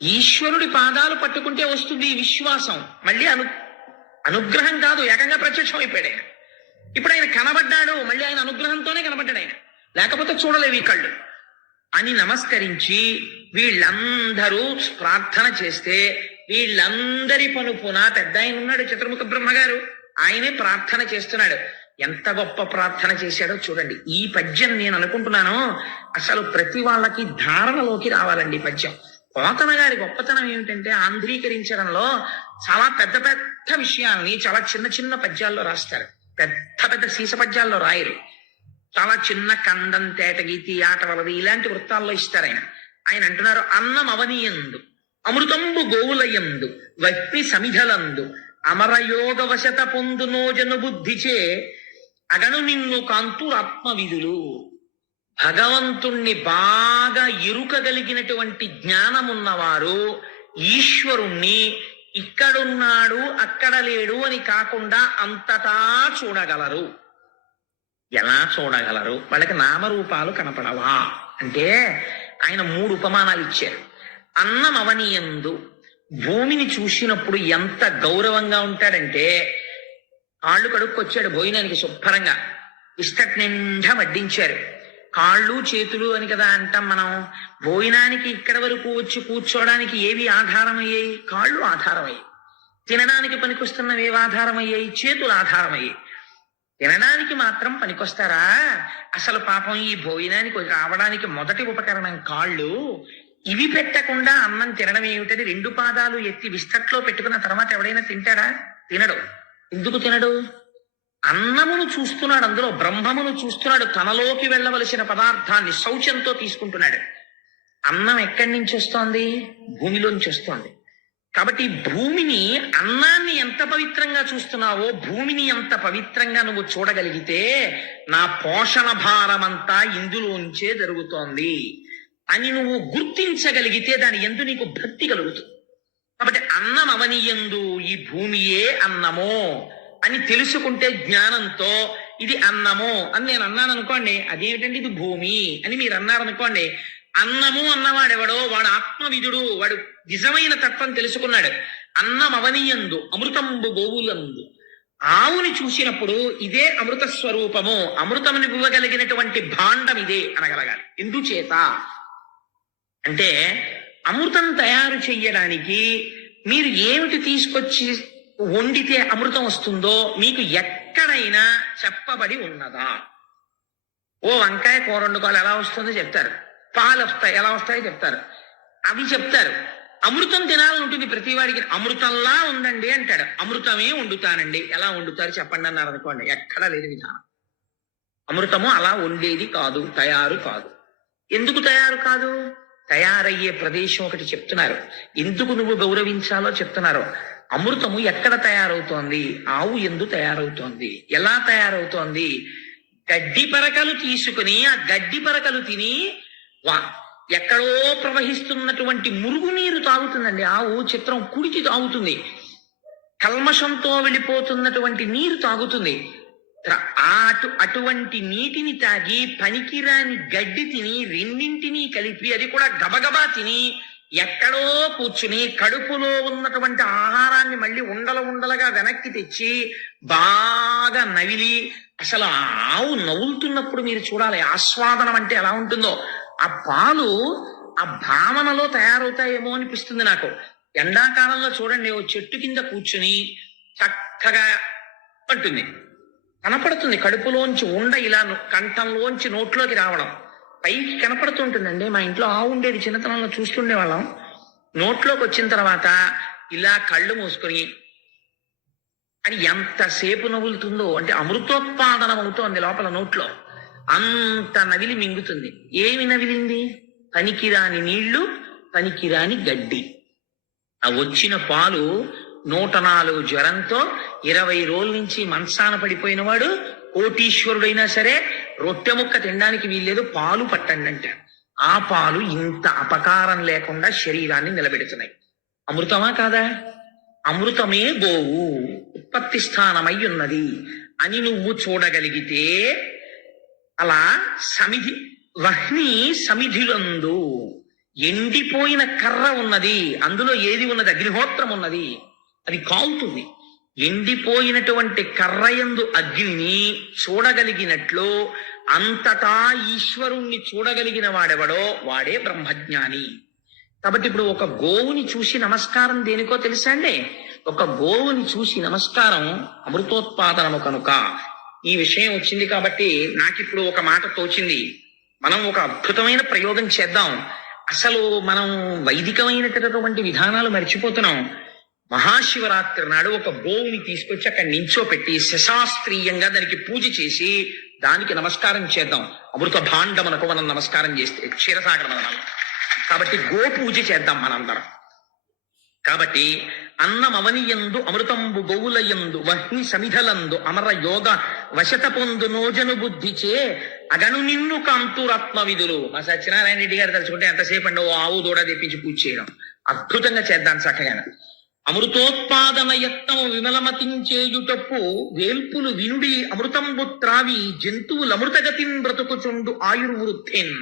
ఈశ్వరుడి పాదాలు పట్టుకుంటే వస్తుంది విశ్వాసం. మళ్ళీ అనుగ్రహం కాదు, ఏకంగా ప్రత్యక్షం అయిపోయాడు ఆయన. ఇప్పుడు ఆయన కనబడ్డాడు, మళ్ళీ ఆయన అనుగ్రహంతోనే కనబడ్డాడు ఆయన, లేకపోతే చూడలేవు ఈ కళ్ళు అని నమస్కరించి వీళ్ళందరూ ప్రార్థన చేస్తే, వీళ్ళందరి పనుపున పెద్ద ఆయన ఉన్నాడు చతుర్ముఖ బ్రహ్మగారు, ఆయనే ప్రార్థన చేస్తున్నాడు. ఎంత గొప్ప ప్రార్థన చేశాడో చూడండి. ఈ పద్యం నేను అనుకుంటున్నాను అసలు ప్రతి వాళ్ళకి ధారణలోకి రావాలండి. ఈ పద్యం పోతన గారి గొప్పతనం ఏమిటంటే ఆంధ్రీకరించడంలో చాలా పెద్ద పెద్ద విషయాల్ని చాలా చిన్న చిన్న పద్యాల్లో రాస్తారు. పెద్ద పెద్ద సీస పద్యాల్లో రాయరు. చాలా చిన్న కందం, తేటగీతి, ఆట వలది ఇలాంటి వృత్తాల్లో ఇస్తారు ఆయన. ఆయన అంటున్నారు, అన్నం అవనీయందు అమృతంబు గోవులయందు వక్తి సమిధలందు అమరయోగ వశత పొందునోజను బుద్ధిచే అగను నిన్ను కాంతురాత్మ విధులు. భగవంతుణ్ణి బాగా ఎరుకగలిగినటువంటి జ్ఞానమున్నవారు ఈశ్వరుణ్ణి ఇక్కడున్నాడు అక్కడ లేడు అని కాకుండా అంతటా చూడగలరు. ఎలా చూడగలరు? వాళ్ళకి నామరూపాలు కనపడవా అంటే ఆయన 3 ఉపమానాలు ఇచ్చారు. అన్నం అవనీయందు, భూమిని చూసినప్పుడు ఎంత గౌరవంగా ఉంటాడంటే, కాళ్ళు కడుక్కొచ్చాడు భోజనానికి శుభ్రంగా, ఇస్తటి నిండా వడ్డించారు. కాళ్ళు చేతులు అని కదా అంటాం మనం. భోజనానికి ఇక్కడ వరకు వచ్చి కూర్చోడానికి ఏవి ఆధారమయ్యాయి? కాళ్ళు ఆధారమయ్యాయి. తినడానికి పనికొస్తున్నవి ఏవి ఆధారమయ్యాయి? చేతులు ఆధారమయ్యాయి. తినడానికి మాత్రం పనికొస్తారా? అసలు పాపం ఈ భోజనానికి రావడానికి మొదటి ఉపకరణం కాళ్ళు. ఇవి పెట్టకుండా అన్నం తినడం ఏమిటని 2 పాదాలు ఎత్తి విస్తట్లో పెట్టుకున్న తర్వాత ఎవడైనా తింటాడా? తినడు. ఎందుకు తినడు? అన్నమును చూస్తున్నాడు, అందులో బ్రహ్మమును చూస్తున్నాడు, తనలోకి వెళ్ళవలసిన పదార్థాన్ని శౌచంతో తీసుకుంటున్నాడు. అన్నం ఎక్కడి నుంచి వస్తోంది? భూమిలోంచి వస్తోంది. కాబట్టి భూమిని, అన్నాన్ని ఎంత పవిత్రంగా చూస్తున్నావో భూమిని ఎంత పవిత్రంగా నువ్వు చూడగలిగితే నా పోషణ భారమంతా ఇందులోంచే జరుగుతోంది అని నువ్వు గుర్తించగలిగితే దాని యందు నీకు భక్తి కలుగుతుంది. కాబట్టి అన్నం అవనీయందు, ఈ భూమియే అన్నము అని తెలుసుకుంటే జ్ఞానంతో ఇది అన్నము అని నేను అన్నాను అనుకోండి, అదేమిటండి ఇది భూమి అని మీరు అన్నారనుకోండి, అన్నము అన్నవాడెవడో వాడు ఆత్మవిధుడు, వాడు నిజమైన తత్వం తెలుసుకున్నాడు. అన్నం అవనీయందు అమృతంబు గోవులందు, ఆవుని చూసినప్పుడు ఇదే అమృత స్వరూపము, అమృతముని ఇవ్వగలిగినటువంటి భాండం ఇదే అనగలగాలి. ఎందుచేత అంటే అమృతం తయారు చెయ్యడానికి మీరు ఏమిటి తీసుకొచ్చి వండితే అమృతం వస్తుందో మీకు ఎక్కడైనా చెప్పబడి ఉన్నదా? ఓ వంకాయ కూర వండుకోవాలి, ఎలా వస్తుందో చెప్తారు. పాలు వస్తాయి, ఎలా వస్తాయో చెప్తారు. అవి చెప్తారు. అమృతం తినాలని ఉంటుంది ప్రతి వాడికి. అమృతంలా ఉందండి అంటాడు. అమృతమే వండుతానండి, ఎలా వండుతారు చెప్పండి అన్నారు అనుకోండి, ఎక్కడా లేదు విధానం. అమృతము అలా వండేది కాదు, తయారు కాదు. ఎందుకు తయారు కాదు? తయారయ్యే ప్రదేశం ఒకటి చెప్తున్నారు. ఎందుకు నువ్వు గౌరవించాలో చెప్తున్నారు. అమృతము ఎక్కడ తయారవుతోంది? ఆవు ఎందు తయారవుతోంది. ఎలా తయారవుతోంది? గడ్డి పరకలు తీసుకుని ఆ గడ్డి పరకలు తిని ఎక్కడో ప్రవహిస్తున్నటువంటి మురుగునీరు తాగుతుందండి ఆవు. చిత్రం, కుడికి తాగుతుంది. కల్మషంతో వెళ్ళిపోతున్నటువంటి నీరు తాగుతుంది. అటువంటి నీటిని తాగి పనికిరాని గడ్డి తిని రెండింటినీ కలిపి, అది కూడా గబగబా తిని, ఎక్కడో కూర్చుని కడుపులో ఉన్నటువంటి ఆహారాన్ని మళ్ళీ ఉండలుగా వెనక్కి తెచ్చి బాగా నవిలి, అసలు ఆవు నవ్వులుతున్నప్పుడు మీరు చూడాలి ఆస్వాదనం అంటే ఎలా ఉంటుందో. ఆ పాలు ఆ భావనలో తయారవుతాయేమో అనిపిస్తుంది నాకు. ఎండాకాలంలో చూడండి, ఓ చెట్టు కింద కూర్చుని చక్కగా అంటుంది, కనపడుతుంది కడుపులోంచి ఇలా కంఠంలోంచి నోట్లోకి రావడం పైకి కనపడుతుంటుందండి. మా ఇంట్లో ఆవు ఉండేది, చిన్నతనంలో చూస్తుండే వాళ్ళం. నోట్లోకి వచ్చిన తర్వాత ఇలా కళ్ళు మూసుకొని అని ఎంతసేపు నవ్వులుతుందో, అంటే అమృతోత్పాదనం అవుతోంది లోపల నోట్లో. అంత నవిలి మింగుతుంది. ఏమి నవిలింది? పనికిరాని నీళ్లు, పనికిరాని గడ్డి. ఆ వచ్చిన పాలు 104 జ్వరంతో 20 రోజుల నుంచి మంచాన పడిపోయిన వాడు, కోటీశ్వరుడైనా సరే రొట్టె ముక్క తినడానికి వీల్లేదు, పాలు పట్టండి అంటారు. ఆ పాలు ఇంత అపకారం లేకుండా శరీరాన్ని నిలబెడుతున్నాయి. అమృతమా కాదా? అమృతమే గోవు ఉత్పత్తి స్థానమై ఉన్నది అని నువ్వు చూడగలిగితే, అలా వహ్ని సమిధిలందు ఎండిపోయిన కర్ర ఉన్నది, అందులో ఏది ఉన్నది? అగ్నిహోత్రం ఉన్నది, అది కాలుతుంది. ఎండిపోయినటువంటి కర్రయందు అగ్నిని చూడగలిగినట్లు అంతటా ఈశ్వరుణ్ణి చూడగలిగిన వాడెవడో వాడే బ్రహ్మజ్ఞాని. కాబట్టి ఇప్పుడు ఒక గోవుని చూసి నమస్కారం దేనికో తెలుసా అండి? ఒక గోవుని చూసి నమస్కారం అమృతోత్పాదనము కనుక. ఈ విషయం వచ్చింది కాబట్టి నాకిప్పుడు ఒక మాట తోచింది. మనం ఒక అద్భుతమైన ప్రయోగం చేద్దాం. అసలు మనం వైదికమైనటువంటి విధానాలు మర్చిపోతున్నాం. మహాశివరాత్రి నాడు ఒక గోవుని తీసుకొచ్చి అక్కడ నించోపెట్టి శశాస్త్రీయంగా దానికి పూజ చేసి దానికి నమస్కారం చేద్దాం. అమృత భాండమునకు మనం నమస్కారం చేస్తే క్షీరసాగర మనం. కాబట్టి గో పూజ చేద్దాం మనందరం. కాబట్టి అన్నమవనియందు అమృతంబు గోవులయందు వహ్ని సమిధలందు అమర యోగ వశత పొందు నోజను బుద్ధిచే అగను నిన్ను కాంతురాత్మ విధులు. మా సత్యనారాయణ రెడ్డి గారు తలుచుకుంటే ఎంతసేపు అండి ఓ ఆవు దూడ తెప్పించి పూజ చేయడం. అద్భుతంగా చేద్దాం చక్కగా. అమృతోత్పాదన యత్నము విమలమతించేయుటప్పు వేల్పులు వినుడి అమృతంబు త్రావి జంతువులు అమృతగతిన్ బ్రతుకుచుండు ఆయుర్వృద్ధిన్.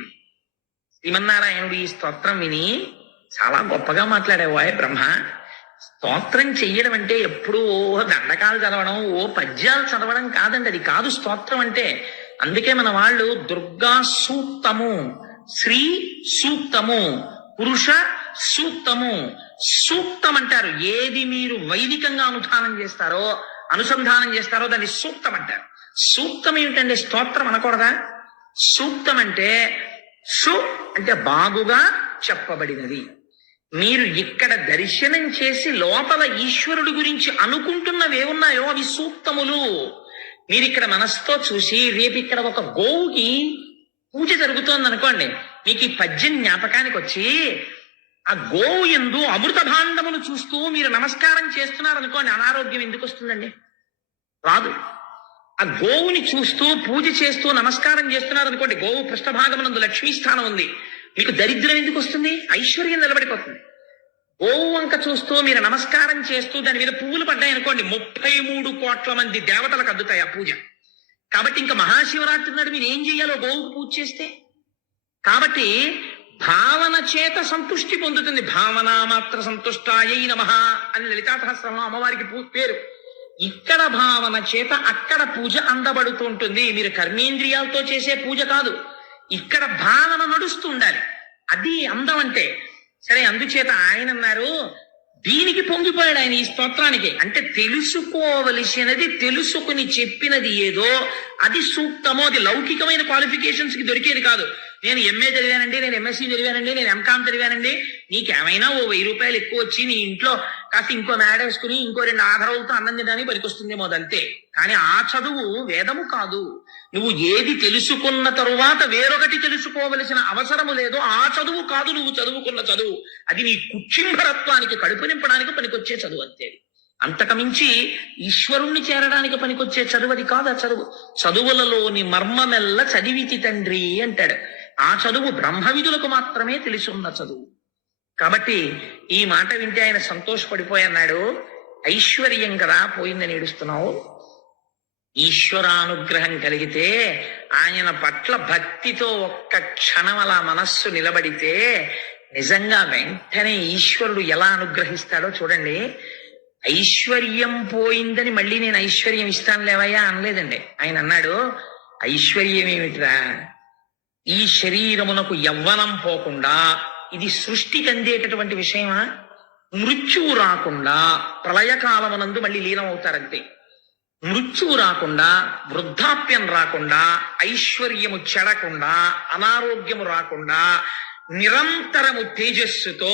శ్రీమన్నారాయణుడు ఈ స్తోత్రం విని చాలా గొప్పగా మాట్లాడేవాయ్ బ్రహ్మ. స్తోత్రం చెయ్యడం అంటే ఎప్పుడూ దండకాలు చదవడం, ఓ పద్యాలు చదవడం కాదండి. అది కాదు స్తోత్రం అంటే. అందుకే మన వాళ్ళు దుర్గా సూక్తము, శ్రీ సూక్తము, పురుష సూక్తము, సూక్తం అంటారు. ఏది మీరు వైదికంగా అనుసంధానం చేస్తారో దాన్ని సూక్తం అంటారు. సూక్తం ఏమిటండి? స్తోత్రం అనకూడదా? సూక్తం అంటే అంటే బాగుగా చెప్పబడినది. మీరు ఇక్కడ దర్శనం చేసి లోపల ఈశ్వరుడు గురించి అనుకుంటున్నవేమున్నాయో అవి సూక్తములు. మీరు ఇక్కడ మనసుతో చూసి రేపు ఇక్కడ ఒక గోవుకి పూజ జరుగుతోంది అనుకోండి, మీకు ఈ పద్యం జ్ఞాపకానికి వచ్చి ఆ గోవు యందు అమృత భాండమును చూస్తూ మీరు నమస్కారం చేస్తున్నారు అనుకోండి, అనారోగ్యం ఎందుకు వస్తుందండి? రాదు. ఆ గోవుని చూస్తూ పూజ చేస్తూ నమస్కారం చేస్తున్నారు అనుకోండి, గోవు పృష్ఠభాగమునందు లక్ష్మీస్థానం ఉంది, మీకు దరిద్రం ఎందుకు వస్తుంది? ఐశ్వర్యం నిలబడిపోతుంది. గోవు వంక చూస్తూ మీరు నమస్కారం చేస్తూ దాని మీద పువ్వులు పడ్డాయి అనుకోండి, 33 కోట్ల మంది దేవతలకు అద్దుతాయి ఆ పూజ. కాబట్టి ఇంకా మహాశివరాత్రి నాడు మీరు ఏం చెయ్యాలో గోవుకు పూజ చేస్తే. కాబట్టి భావన చేత సంతుష్టి పొందుతుంది. భావన మాత్ర సంతుష్టాయై నమః అని లలితా సహస్రంలో అమ్మవారికి పేరు. ఇక్కడ భావన చేత అక్కడ పూజ అందబడుతూ ఉంటుంది. మీరు కర్మేంద్రియాలతో చేసే పూజ కాదు, ఇక్కడ భావన నడుస్తూ ఉండాలి. అది అందం అంటే. సరే, అందుచేత ఆయన అన్నారు, దీనికి పొంగిపోయాడు ఆయన ఈ స్తోత్రానికి. అంటే తెలుసుకోవలసినది తెలుసుకుని చెప్పినది ఏదో అది సూక్తమో. అది లౌకికమైన క్వాలిఫికేషన్స్ కి దొరికేది కాదు. నేను ఎంఏ చదివానండి, నేను ఎంఎస్సీ చదివానండి, నేను ఎంకామ్ చదివానండి, నీకేమైనా ఓ 1000 రూపాయలు ఎక్కువ వచ్చి నీ ఇంట్లో కాస్త ఇంకో మేడ వేసుకుని ఇంకో 2 ఆధారాలతో అన్నం తినడానికి పనికొస్తుందేమో, అదంతే. కానీ ఆ చదువు వేదము కాదు. నువ్వు ఏది తెలుసుకున్న తరువాత వేరొకటి తెలుసుకోవలసిన అవసరము లేదో ఆ చదువు కాదు నువ్వు చదువుకున్న చదువు. అది నీ కుక్షింభరత్వానికి, కడుపు నింపడానికి పనికొచ్చే చదువు అంతే. అంతకమించి ఈశ్వరుణ్ణి చేరడానికి పనికొచ్చే చదువు అది కాదు. ఆ చదువులలోని మర్మమెల్ల చదివితి తండ్రి అంటాడు. ఆ చదువు బ్రహ్మవిధులకు మాత్రమే తెలిసున్న చదువు. కాబట్టి ఈ మాట వింటే ఆయన సంతోషపడిపోయి అన్నాడు, ఐశ్వర్యం కదా పోయిందని ఏడుస్తున్నావు, ఈశ్వరానుగ్రహం కలిగితే ఆయన పట్ల భక్తితో ఒక్క క్షణం అలా మనస్సు నిలబడితే నిజంగా వెంటనే ఈశ్వరుడు ఎలా అనుగ్రహిస్తాడో చూడండి. ఐశ్వర్యం పోయిందని మళ్ళీ నేను ఐశ్వర్యం ఇస్తాను లేవయ్యా అనలేదండి. ఆయన అన్నాడు, ఐశ్వర్యం ఏమిట్రా, ఈ శరీరమునకు యవ్వనం పోకుండా, ఇది సృష్టికి అందేటటువంటి విషయమా, మృత్యువు రాకుండా ప్రళయకాలమునందు మళ్ళీ లీనమవుతారంతే. మృత్యువు రాకుండా, వృద్ధాప్యం రాకుండా, ఐశ్వర్యము చెడకుండా, అనారోగ్యము రాకుండా, నిరంతరము తేజస్సుతో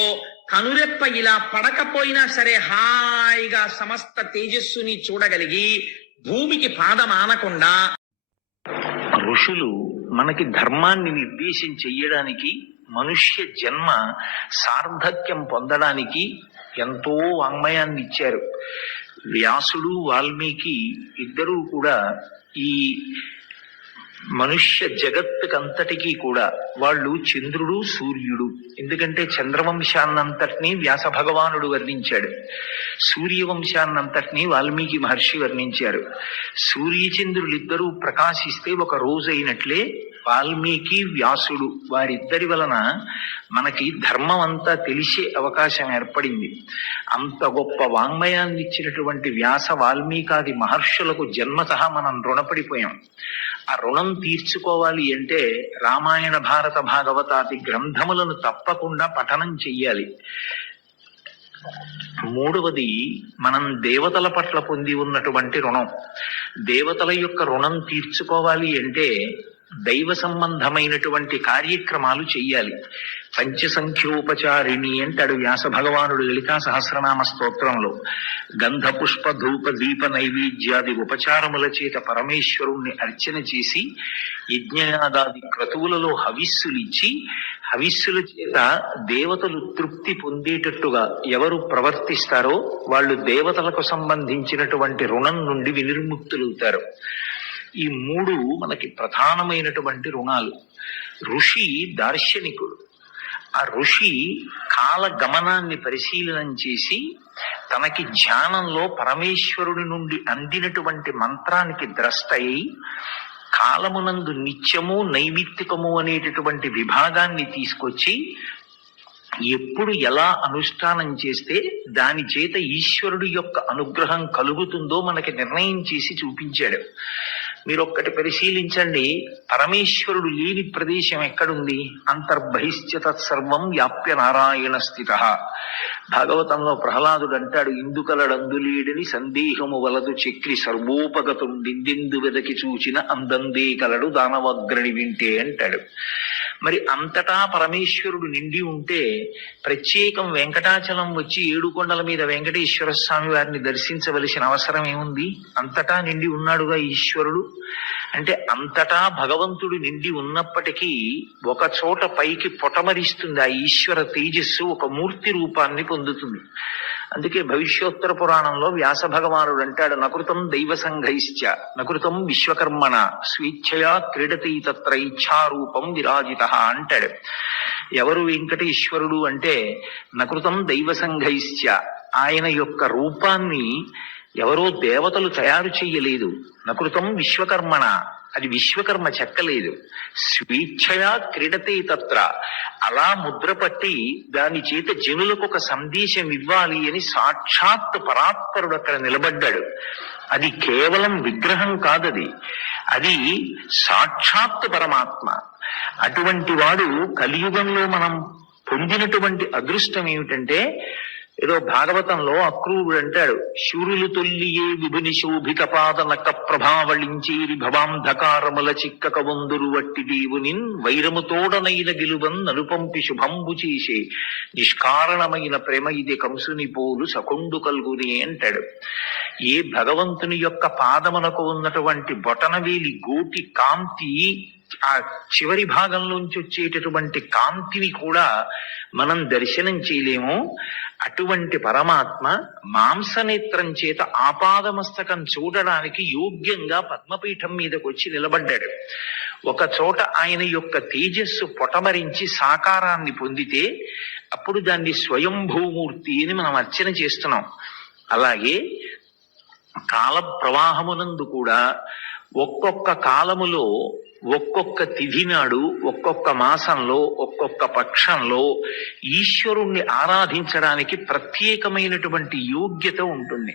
కనురెప్ప ఇలా పడకపోయినా సరే హాయిగా సమస్త తేజస్సుని చూడగలిగి భూమికి పాదమానకుండా. ఋషులు మనకి ధర్మాన్ని నిర్దేశం చెయ్యడానికి, మనుష్య జన్మ సార్థక్యం పొందడానికి ఎంతో వాంగ్మయాన్ని ఇచ్చారు. వ్యాసుడు, వాల్మీకి ఇద్దరూ కూడా ఈ మనుష్య జగత్తుకంతటికీ కూడా వాళ్ళు చంద్రుడు, సూర్యుడు. ఎందుకంటే చంద్రవంశాన్నంతటినీ వ్యాస భగవానుడు వర్ణించాడు, సూర్యవంశాన్నంతటినీ వాల్మీకి మహర్షి వర్ణించారు. సూర్యచంద్రులిద్దరూ ప్రకాశిస్తే ఒక రోజు అయినట్లే వాల్మీకి, వ్యాసుడు వారిద్దరి వలన మనకి ధర్మం అంతా తెలిసే అవకాశం ఏర్పడింది. అంత గొప్ప వాంగ్మయాన్ని ఇచ్చినటువంటి వ్యాస, వాల్మీకాది మహర్షులకు జన్మతః మనం రుణపడిపోయాం. ఆ రుణం తీర్చుకోవాలి అంటే రామాయణ, భారత, భాగవతాది గ్రంథములను తప్పకుండా పఠనం చెయ్యాలి. మూడవది, మనం దేవతల పట్ల పొంది ఉన్నటువంటి రుణం. దేవతల యొక్క రుణం తీర్చుకోవాలి అంటే దైవ సంబంధమైనటువంటి కార్యక్రమాలు చెయ్యాలి. పంచసంఖ్యోపచారిణి అంటాడు వ్యాస భగవానుడు లలితా సహస్రనామ స్తోత్రంలో. గంధ, పుష్ప, ధూప, దీప నైవేద్యాది ఉపచారముల చేత పరమేశ్వరుణ్ణి అర్చన చేసి యజ్ఞయాగాది క్రతువులలో హవిస్సులిచ్చి, హవిస్సుల చేత దేవతలు తృప్తి పొందేటట్టుగా ఎవరు ప్రవర్తిస్తారో వాళ్ళు దేవతలకు సంబంధించినటువంటి రుణం నుండి వినిర్ముక్తులవుతారు. ఈ మూడు మనకి ప్రధానమైనటువంటి రుణాలు. ఋషి దార్శనికుడు. ఆ ఋషి కాల గమనాన్ని పరిశీలనం చేసి తనకి ధ్యానంలో పరమేశ్వరుడి నుండి అందినటువంటి మంత్రానికి ద్రష్ట అయి కాలమునందు నిత్యము, నైమిత్తికము అనేటటువంటి విభాగాన్ని తీసుకొచ్చి ఎప్పుడు ఎలా అనుష్ఠానం చేస్తే దాని చేత ఈశ్వరుడి యొక్క అనుగ్రహం కలుగుతుందో మనకి నిర్ణయం చేసి చూపించాడు. మీరు ఒక్కటి పరిశీలించండి, పరమేశ్వరుడు లేని ప్రదేశం ఎక్కడుంది? అంతర్బహిశ్చ తత్సర్వం వ్యాప్య నారాయణ స్థిత. భాగవతంలో ప్రహ్లాదుడు అంటాడు, ఇందుకలడందులేడని సందేహము వలదు చక్రి సర్వోపగతుండిందెందు వెదకి చూచిన అందందే కలడు దానవగ్రణి వింటే అంటాడు. మరి అంతటా పరమేశ్వరుడు నిండి ఉంటే ప్రత్యేకం వెంకటాచలం వచ్చి ఏడుకొండల మీద వెంకటేశ్వర స్వామి వారిని దర్శించవలసిన అవసరం ఏముంది? అంతటా నిండి ఉన్నాడుగా ఈశ్వరుడు. అంటే అంతటా భగవంతుడు నిండి ఉన్నప్పటికీ ఒక చోట పైకి పొటమరిస్తుంది ఆ ఈశ్వర తేజస్సు, ఒక మూర్తి రూపాన్ని పొందుతుంది. అందుకే భవిష్యోత్తర పురాణంలో వ్యాస భగవానుడు అంటాడు, నకృతం దైవ సంఘైశ్చ నకృతం విశ్వకర్మణ స్వేచ్ఛయా క్రీడతి తత్ర ఇచ్ఛారూపం విరాజిత అంటాడు. ఎవరు వెంకటేశ్వరుడు అంటే నకృతం దైవ సంఘైశ్చ, ఆయన యొక్క రూపాన్ని ఎవరో దేవతలు తయారు చెయ్యలేదు. నకృతం విశ్వకర్మణ, అది విశ్వకర్మ చెక్కలేదు. స్వేచ్ఛయా క్రీడతే తత్ర, అలా ముద్రపట్టి దాని చేత జనులకు ఒక సందేశం ఇవ్వాలి అని సాక్షాత్ పరాత్పరుడు అక్కడ నిలబడ్డాడు. అది కేవలం విగ్రహం కాదది, అది సాక్షాత్ పరమాత్మ. అటువంటి వాడు కలియుగంలో మనం పొందినటువంటి అదృష్టం ఏమిటంటే, ఏదో భాగవతంలో అక్రూరుడు అంటాడు, శూరులు తొల్లియే విభుని శోభిక పాద నక ప్రభావళించేరి భవాంధకారముల చిక్కక వందురు వట్టి దేవునిన్ వైరముతోడనైన గెలువన్ నలుపంపి శుభంబు చేసే నిష్కారణమైన ప్రేమ ఇది కంసుని పోలు సకొండు కల్గునే అంటాడు. ఏ భగవంతుని యొక్క పాదమునకు ఉన్నటువంటి బొటనవేలి గోటి కాంతి, ఆ చివరి భాగంలోంచి వచ్చేటటువంటి కాంతిని కూడా మనం దర్శనం చేయలేము. అటువంటి పరమాత్మ మాంసనేత్రం చేత ఆపాదమస్తకం చూడడానికి యోగ్యంగా పద్మపీఠం మీదకి వచ్చి నిలబడ్డాడు. ఒక చోట ఆయన యొక్క తేజస్సు పొటమరించి సాకారాన్ని పొందితే అప్పుడు దాన్ని స్వయంభూమూర్తి అని మనం అర్చన చేస్తున్నాం. అలాగే కాల ప్రవాహమునందు కూడా ఒక్కొక్క కాలములో ఒక్కొక్క తిథి నాడు ఒక్కొక్క మాసంలో ఒక్కొక్క పక్షంలో ఈశ్వరుణ్ణి ఆరాధించడానికి ప్రత్యేకమైనటువంటి యోగ్యత ఉంటుంది.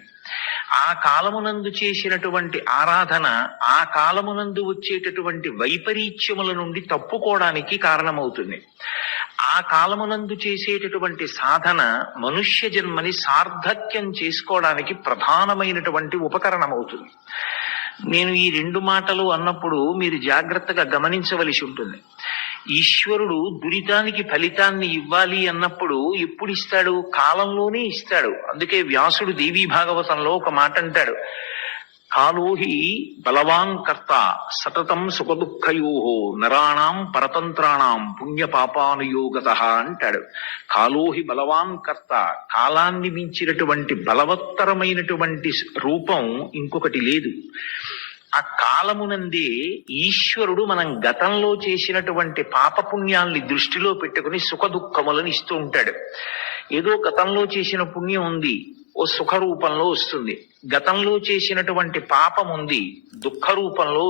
ఆ కాలమునందు చేసినటువంటి ఆరాధన ఆ కాలమునందు వచ్చేటటువంటి వైపరీత్యముల నుండి తప్పుకోవడానికి కారణమవుతుంది. ఆ కాలమునందు చేసేటటువంటి సాధన మనుష్య జన్మని సార్థక్యం చేసుకోవడానికి ప్రధానమైనటువంటి ఉపకరణమవుతుంది. నేను ఈ రెండు మాటలు అన్నప్పుడు మీరు జాగ్రత్తగా గమనించవలసి ఉంటుంది. ఈశ్వరుడు దురితానికి ఫలితాన్ని ఇవ్వాలి అన్నప్పుడు ఎప్పుడు ఇస్తాడు? కాలంలోనే ఇస్తాడు. అందుకే వ్యాసుడు దేవీ భాగవతంలో ఒక మాట అంటాడు, కాలోహి బలవాన్ కర్త సతతం సుఖదుఃఖయోహో నరాణాం పరతంత్రాణం పుణ్యపాపానుయోగత అంటాడు. కాలోహి బలవాన్ కర్త, కాలాన్ని మించినటువంటి బలవత్తరమైనటువంటి రూపం ఇంకొకటి లేదు. ఆ కాలమునందే ఈశ్వరుడు మనం గతంలో చేసినటువంటి పాపపుణ్యాల్ని దృష్టిలో పెట్టుకుని సుఖ దుఃఖములను ఇస్తూ ఉంటాడు. ఏదో గతంలో చేసిన పుణ్యం ఉంది, ఓ సుఖ రూపంలో వస్తుంది. గతంలో చేసినటువంటి పాపం ఉంది, దుఃఖ రూపంలో